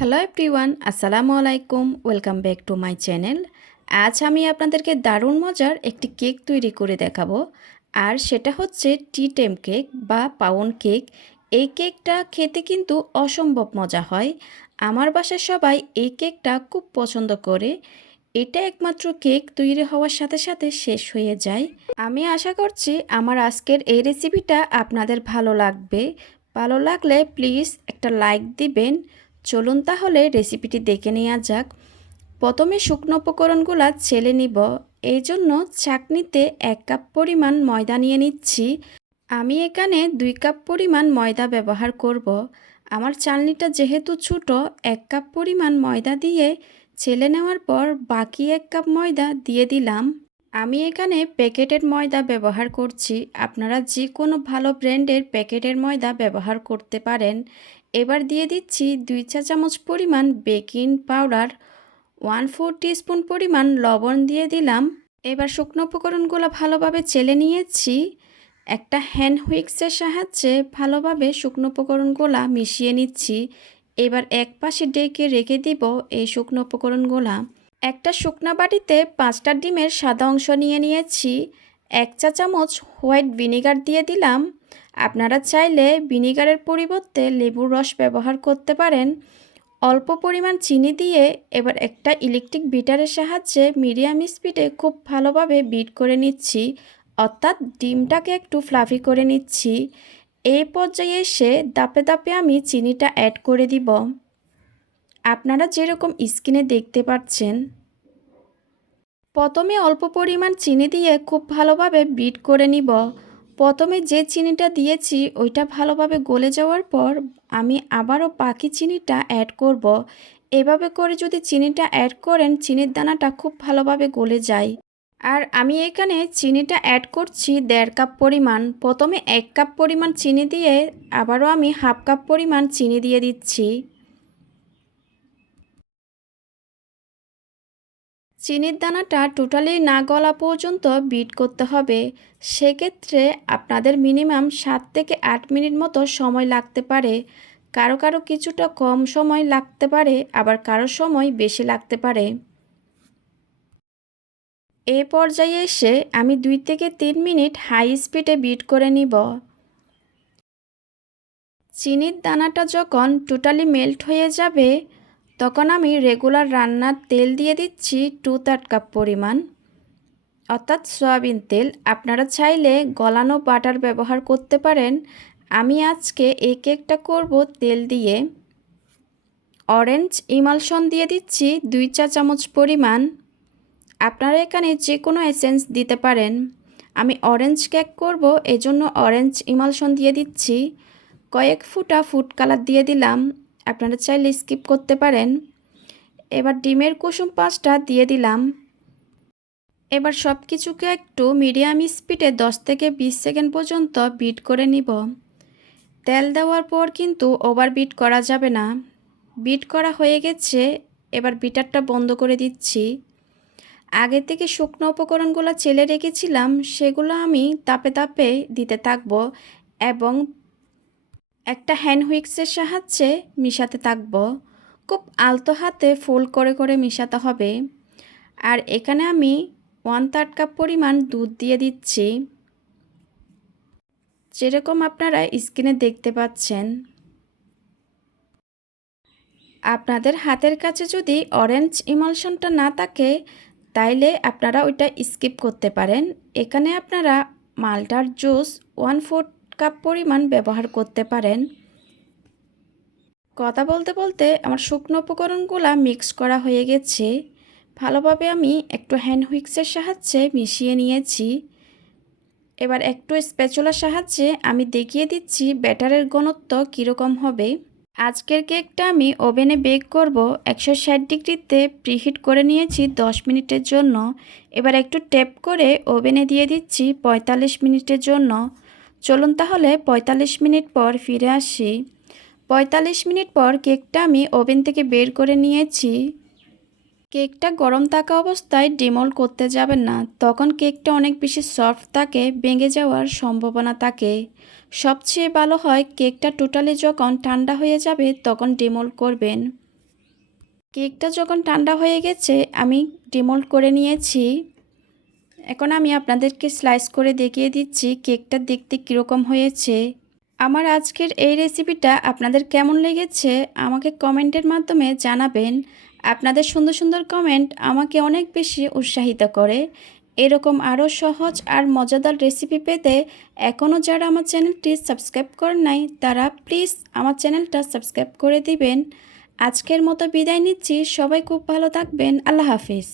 Hello everyone আসসালামু আলাইকুম welcome back to my channel আজ আমি আপনাদেরকে দারুণ মজার একটি কেক তৈরি করে দেখাবো। আর সেটা হচ্ছে টি টেম কেক বা পাউন্ড কেক। এই কেকটা খেতে কিন্তু অসম্ভব মজা হয়। আমার বাসার সবাই এই কেকটা খুব পছন্দ করে। এটা একমাত্র কেক তৈরি হওয়ার সাথে সাথে শেষ হয়ে যায়। আমি আশা করছি আমার আজকের এই রেসিপিটা আপনাদের ভালো লাগবে। ভালো লাগলে প্লিজ একটা লাইক দিবেন। চলুন তাহলে রেসিপিটি দেখে নেওয়া যাক। প্রথমে শুকনো উপকরণগুলো ছেলে নিব। এই জন্য চাকনিতে এক কাপ পরিমাণ ময়দা নিয়ে নিচ্ছি। আমি এখানে দুই কাপ পরিমাণ ময়দা ব্যবহার করব। আমার চালনিটা যেহেতু ছোট, এক কাপ পরিমাণ ময়দা দিয়ে ছেলে নেওয়ার পর বাকি এক কাপ ময়দা দিয়ে দিলাম। আমি এখানে প্যাকেটের ময়দা ব্যবহার করছি। আপনারা যে কোনো ভালো ব্র্যান্ডের প্যাকেটের ময়দা ব্যবহার করতে পারেন। এবার দিয়ে দিচ্ছি দুই চা চামচ পরিমাণ baking powder, one four teaspoon পরিমাণ লবণ দিয়ে দিলাম। এবার শুকনো উপকরণগুলো ভালোভাবে চেলে নিয়েছি। একটা হ্যান্ড হুইক্সের সাহায্যে ভালোভাবে শুকনো উপকরণগুলো মিশিয়ে নিচ্ছি। এবার এক পাশে ডেকে রেখে দিব এই শুকনো উপকরণগুলা। একটা শুকনা বাটিতে পাঁচটা ডিমের সাদা অংশ নিয়ে নিয়েছি। এক চা চামচ হোয়াইট ভিনেগার দিয়ে দিলাম। আপনারা চাইলে ভিনিগারের পরিবর্তে লেবুর রস ব্যবহার করতে পারেন। অল্প পরিমাণ চিনি দিয়ে এবার একটা ইলেকট্রিক বিটারের সাহায্যে মিডিয়াম স্পিডে খুব ভালোভাবে বিট করে নিচ্ছি। অর্থাৎ ডিমটাকে একটু ফ্লাফি করে নিচ্ছি। এই পর্যায়ে এসে দাপে দাপে আমি চিনিটা অ্যাড করে দিব। আপনারা যেরকম স্কিনে দেখতে পাচ্ছেন। প্রথমে অল্প পরিমাণ চিনি দিয়ে খুব ভালোভাবে বিট করে নিব। প্রথমে যে চিনিটা দিয়েছি, ওইটা ভালোভাবে গলে যাওয়ার পর আমি আবারও বাকি চিনিটা অ্যাড করব। এভাবে করে যদি চিনিটা অ্যাড করেন, চিনির দানাটা খুব ভালোভাবে গলে যায়। আর আমি এখানে চিনিটা অ্যাড করছি দেড় কাপ পরিমাণ। প্রথমে এক কাপ পরিমাণ চিনি দিয়ে আবারও আমি হাফ কাপ পরিমাণ চিনি দিয়ে দিচ্ছি। চিনির দানাটা টোটালি না গলা পর্যন্ত বিট করতে হবে। সেক্ষেত্রে আপনাদের মিনিমাম সাত থেকে আট মিনিট মতো সময় লাগতে পারে। কারও কারও কিছুটা কম সময় লাগতে পারে, আবার কারও সময় বেশি লাগতে পারে। এ পর্যায়ে এসে আমি দুই থেকে তিন মিনিট হাই স্পিডে বিট করে নিব। চিনির দানাটা যখন টোটালি মেল্ট হয়ে যাবে তখন আমি রেগুলার রান্নার তেল দিয়ে দিচ্ছি টু থার্ড কাপ পরিমাণ। অর্থাৎ সয়াবিন তেল। আপনারা চাইলে গলানো বাটার ব্যবহার করতে পারেন। আমি আজকে এই কেকটা করব তেল দিয়ে। অরেঞ্জ ইমালশন দিয়ে দিচ্ছি দুই চা চামচ পরিমাণ। আপনারা এখানে যে কোনো এসেন্স দিতে পারেন। আমি অরেঞ্জ কেক করব, এজন্য অরেঞ্জ ইমালশন দিয়ে দিচ্ছি। কয়েক ফুটা ফুড কালার দিয়ে দিলাম। আপনারা চাইলে স্কিপ করতে পারেন। এবার ডিমের কুসুম পাঁচটা দিয়ে দিলাম। এবার সব কিছুকে একটু মিডিয়াম স্পিডে দশ থেকে বিশ সেকেন্ড পর্যন্ত বিট করে নিব। তেল দেওয়ার পর কিন্তু ওভার বিট করা যাবে না। বিট করা হয়ে গেছে, এবার বিটারটা বন্ধ করে দিচ্ছি। আগে থেকে শুকনো উপকরণগুলো চেলে রেখেছিলাম, সেগুলো আমি তাপে তাপে দিতে থাকব এবং একটা হ্যান্ড হুইক্সের সাহায্যে মিশাতে থাকব। খুব আলতো হাতে ফোল্ড করে করে মিশাতে হবে। আর এখানে আমি ওয়ান থার্ড কাপ পরিমাণ দুধ দিয়ে দিচ্ছি। যেরকম আপনারা স্ক্রিনে দেখতে পাচ্ছেন। আপনাদের হাতের কাছে যদি অরেঞ্জ ইমালশনটা না থাকে, তাইলে আপনারা ওইটা স্কিপ করতে পারেন। এখানে আপনারা মালটার জুস ওয়ান ফোর্থ কাপ পরিমাণ ব্যবহার করতে পারেন। কথা বলতে বলতে আমার শুকনো উপকরণগুলো মিক্স করা হয়ে গেছে। ভালোভাবে আমি একটু হ্যান্ড হুইক্সের সাহায্যে মিশিয়ে নিয়েছি। এবার একটু স্প্যাচুলার সাহায্যে আমি দেখিয়ে দিচ্ছি ব্যাটারের ঘনত্ব কীরকম হবে। আজকের কেকটা আমি ওভেনে বেক করব একশো ষাট ডিগ্রিতে প্রিহিট করে নিয়েছি দশ মিনিটের জন্য। এবার একটু ট্যাপ করে ওভেনে দিয়ে দিচ্ছি পঁয়তাল্লিশ মিনিটের জন্য। চলুন তাহলে পঁয়তাল্লিশ মিনিট পর ফিরে আসি। পঁয়তাল্লিশ মিনিট পর কেকটা আমি ওভেন থেকে বের করে নিয়েছি। কেকটা গরম থাকা অবস্থায় ডিমল করতে যাবেন না। তখন কেকটা অনেক বেশি সফট থাকে, ভেঙে যাওয়ার সম্ভাবনা থাকে। সবচেয়ে ভালো হয় কেকটা টোটালি যখন ঠান্ডা হয়ে যাবে তখন ডিমল করবেন। কেকটা যখন ঠান্ডা হয়ে গেছে, আমি ডিমোল্ড করে নিয়েছি। এখন আমি আপনাদেরকে স্লাইস করে দেখিয়ে দিচ্ছি কেকটা দেখতে কীরকম হয়েছে। আমার আজকের এই রেসিপিটা আপনাদের কেমন লেগেছে আমাকে কমেন্টের মাধ্যমে জানাবেন। আপনাদের সুন্দর সুন্দর কমেন্ট আমাকে অনেক বেশি উৎসাহিত করে। এরকম আরও সহজ আর মজাদার রেসিপি পেতে এখনও যারা আমার চ্যানেলটি সাবস্ক্রাইব করেন নাই, তারা প্লিজ আমার চ্যানেলটা সাবস্ক্রাইব করে দিবেন। আজকের মতো বিদায় নিচ্ছি, সবাই খুব ভালো থাকবেন, আল্লাহ হাফিজ।